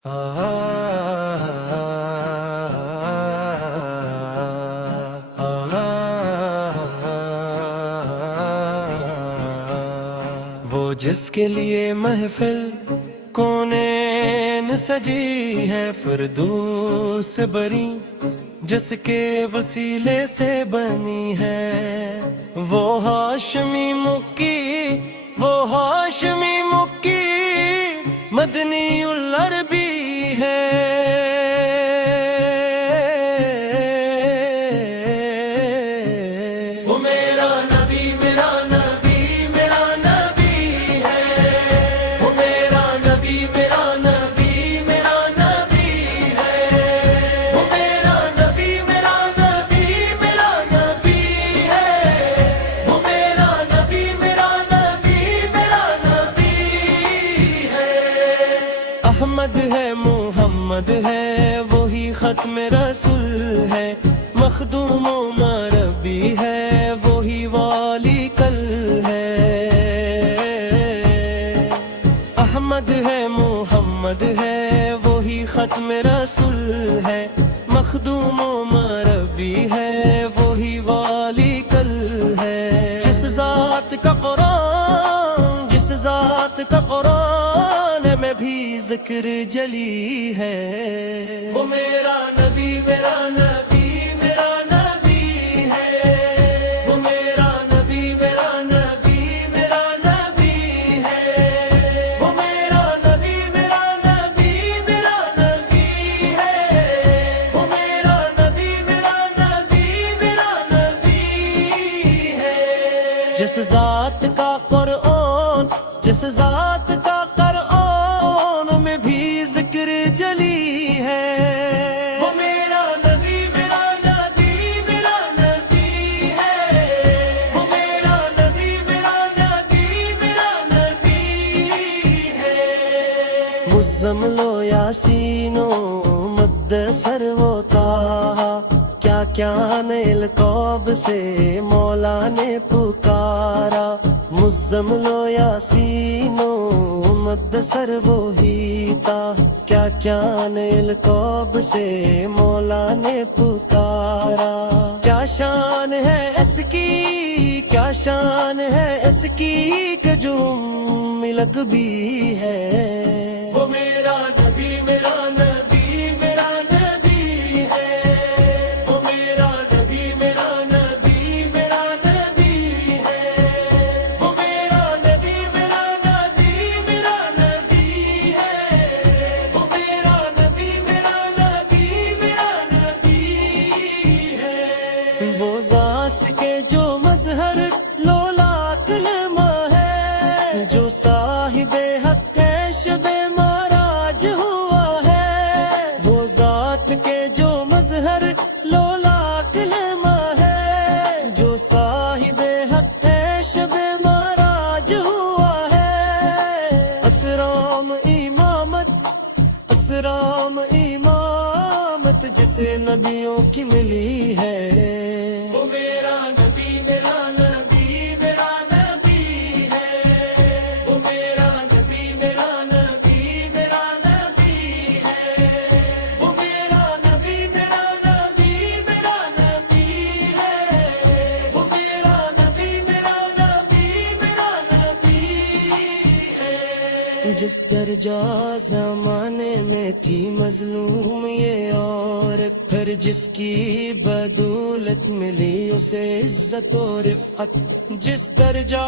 وہ جس کے لیے محفل کونین سجی ہے، فردوس سے بری جس کے وسیلے سے بنی ہے، وہ ہاشمی مکی، وہ ہاشمی مکی مدنی العربی ہے۔ وہ میرا نبی، میرا نبی، میرا نبی ہے، وہ میرا نبی، میرا نبی، میرا نبی ہے، وہ میرا نبی، میرا نبی، میرا نبی ہے، وہ میرا نبی، میرا نبی، میرا نبی ہے۔ احمد ہے، محمد ہے، وہی ختم رسول ہے، مخدوم و مربی ہے، وہی والی کل ہے۔ احمد ہے، محمد ہے، وہی ختم رسول ہے، مخدوم و مربی ہے، وہی والی کل ہے۔ جس ذات کا قرآن، جس ذات کا قرآن میں بھی ذکر جلی ہے، وہ میرا نبی، میرا نبی، میرا نبی ہے، وہ میرا نبی، میرا نبی، میرا نبی ہے، وہ میرا نبی، میرا نبی، میرا نبی ہے، وہ میرا نبی، میرا نبی، میرا نبی ہے۔ جس ذات کا قرآن، جس ذات کا قرآن میں بھی ذکر جلی ہے، وہ میرا نبی، میرا نبی، میرا نبی ہے، وہ میرا نبی، میرا نبی، میرا نبی ہے۔ مزمل و یاسین و مدثر و طٰہٰ، کیا کیا نیل قوب سے مولا نے پکارا، مزمل و یاسین و مدثر وہی تھا، کیا کیا نیل قوب سے مولا نے پکارا۔ کیا شان ہے اس کی، کیا شان ہے اس کی کہ جو ملک بھی ہے، وہ میرا نبی، میرا نبی، میرا نبی ہے، وہ میرا نبی، میرا نبی، میرا نبی ہے، وہ میرا نبی، میرا نبی، میرا نبی ہے، وہ میرا نبی، میرا نبی، میرا نبی ہے۔ وہ ذات کے جو مظہر لولا کلمہ ہے، جو صاحب حق شب معراج ہوا ہے، وہ ذات کے جو مظہر لولا کلمہ ہے، جو صاحب حق شب معراج ہوا ہے۔ اسرام امامت، اسرام امامت جسے نبیوں کی ملی ہے، وہ میرا نبی، میرا نبی، میرا نبی ہے، وہ میرا نبی، میرا نبی، میرا نبی ہے، وہ میرا نبی، میرا نبی، میرا نبی ہے، وہ میرا نبی، میرا نبی، میرا نبی ہے۔ جس درجہ زمانے میں تھی مظلوم یہ عورت، پھر جس کی بدولت ملی اسے عزت و رفعت، جس درجہ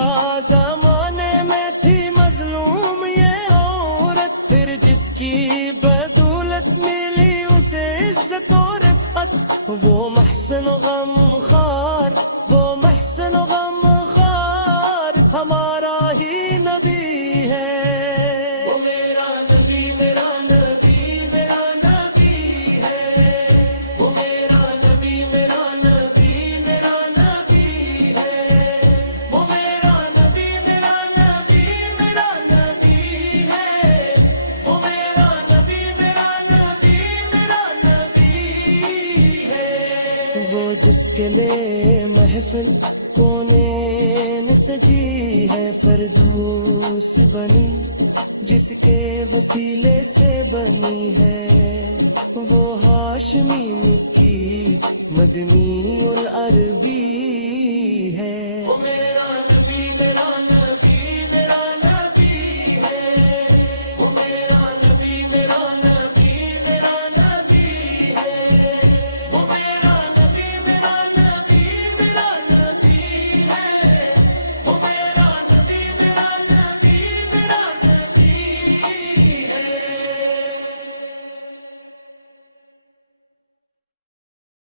زمانے میں تھی مظلوم یہ عورت، پھر جس کی بدولت ملی اسے عزت و رفعت، وہ محسن و غم خوار، وہ محسن و غم خوار ہمارا ہی نبی ہے، وہ میرا نبی، میرا نبی، میرا نبی ہے، وہ میرا نبی، میرا نبی، میرا نبی ہے، وہ میرا نبی، میرا نبی، میرا نبی ہے، وہ میرا نبی، میرا نبی، میرا نبی ہے۔ وہ جس کے لیے محفل کونین سجی ہے، فردوس بنی جس کے وسیلے سے بنی ہے وہ ہاشمی مکی مدنی العربی